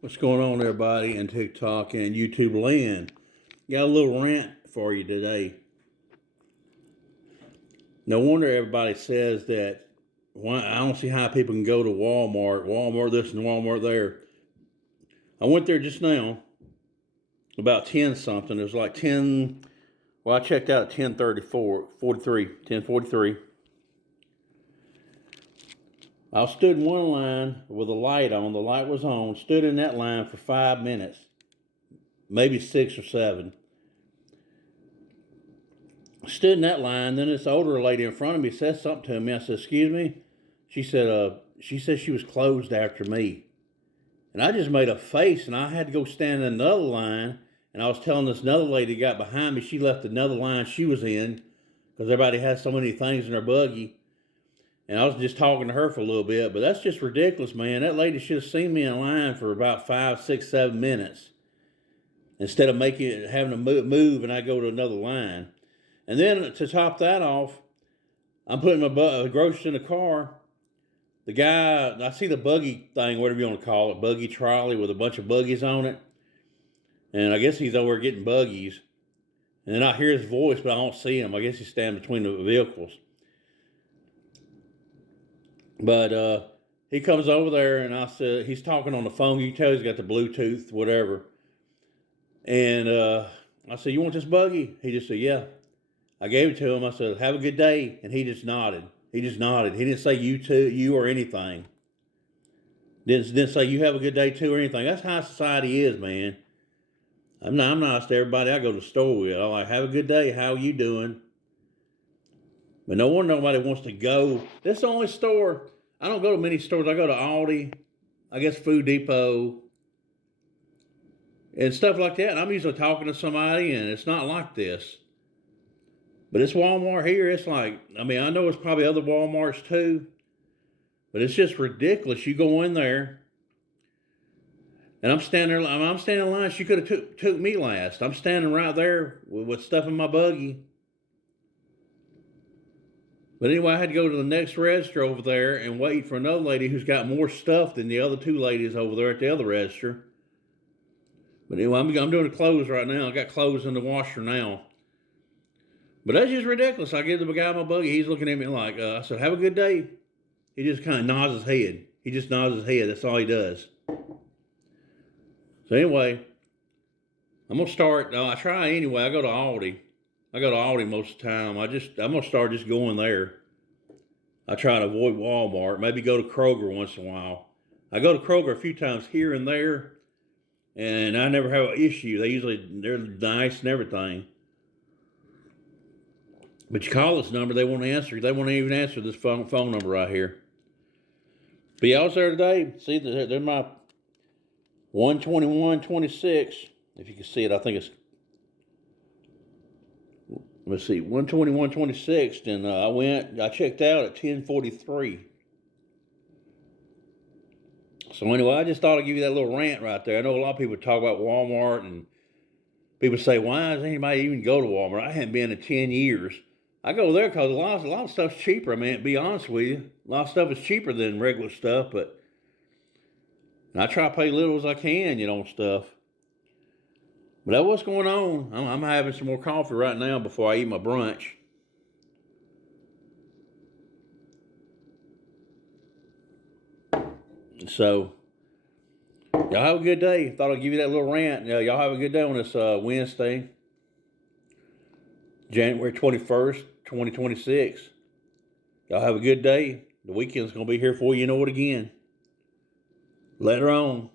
What's going on, everybody, in TikTok and YouTube land? Got a little rant for you today. No wonder everybody says that. I don't see how people can go to Walmart this and Walmart there. I went there just now, about 10 something. It was like 10. Well, I checked out at 10:43. I stood in one line with a light on. The light was on. Stood in that line for 5 minutes, maybe 6 or 7. Stood in that line. Then this older lady in front of me said something to me. I said, "Excuse me." She said, she was closed after me. And I just made a face, and I had to go stand in another line. And I was telling this another lady got behind me, she left another line she was in because everybody has so many things in their buggy. And I was just talking to her for a little bit, but that's just ridiculous, man. That lady should have seen me in line for about 5, 6, 7 minutes instead of having to move and I go to another line. And then to top that off, I'm putting my groceries in the car. The guy, I see the buggy thing, whatever you want to call it, buggy trolley with a bunch of buggies on it. And I guess he's over there getting buggies. And then I hear his voice, but I don't see him. I guess he's standing between the vehicles. But he comes over there, and I said, he's talking on the phone. You can tell he's got the Bluetooth, whatever. And I said, "You want this buggy?" He just said, "Yeah." I gave it to him. I said, "Have a good day." And he just nodded. He didn't say you or anything. Didn't say you have a good day too or anything. That's how society is, man. I'm nice to everybody I go to the store with. I'm like, "Have a good day. How are you doing?" But no wonder nobody wants to go. This is the only store. I don't go to many stores. I go to Aldi, I guess Food Depot, and stuff like that. And I'm usually talking to somebody, and it's not like this. But it's Walmart here. It's like, I know it's probably other Walmarts too, but it's just ridiculous. You go in there, and I'm standing there. I'm standing in line. She could have took me last. I'm standing right there with stuff in my buggy. But anyway, I had to go to the next register over there and wait for another lady who's got more stuff than the other two ladies over there at the other register. But anyway, I'm doing the clothes right now. I got clothes in the washer now. But that's just ridiculous. I give the guy my buggy. He's looking at me like, I said, "Have a good day." He just kind of nods his head. He just nods his head. That's all he does. So anyway, I'm going to start. I try anyway. I go to Aldi. Most of the time. I'm going to start just going there. I try to avoid Walmart. Maybe go to Kroger once in a while. I go to Kroger a few times here and there, and I never have an issue. They're nice and everything. But you call this number, they won't answer. They won't even answer this phone number right here. But yeah, I was there today. See, they're my 121.26. If you can see it, I think it's, let's see, 121.26. And I checked out at 10:43. So anyway, I just thought I'd give you that little rant right there. I know a lot of people talk about Walmart, and people say, "Why does anybody even go to Walmart?" I haven't been in 10 years. I go there because a lot of stuff's cheaper. To be honest with you, a lot of stuff is cheaper than regular stuff, but I try to pay little as I can, on stuff. But that's what's going on. I'm having some more coffee right now before I eat my brunch. So, y'all have a good day. Thought I'd give you that little rant. Y'all have a good day on this Wednesday, January 21st, 2026. Y'all have a good day. The weekend's going to be here for you know it again. Later on.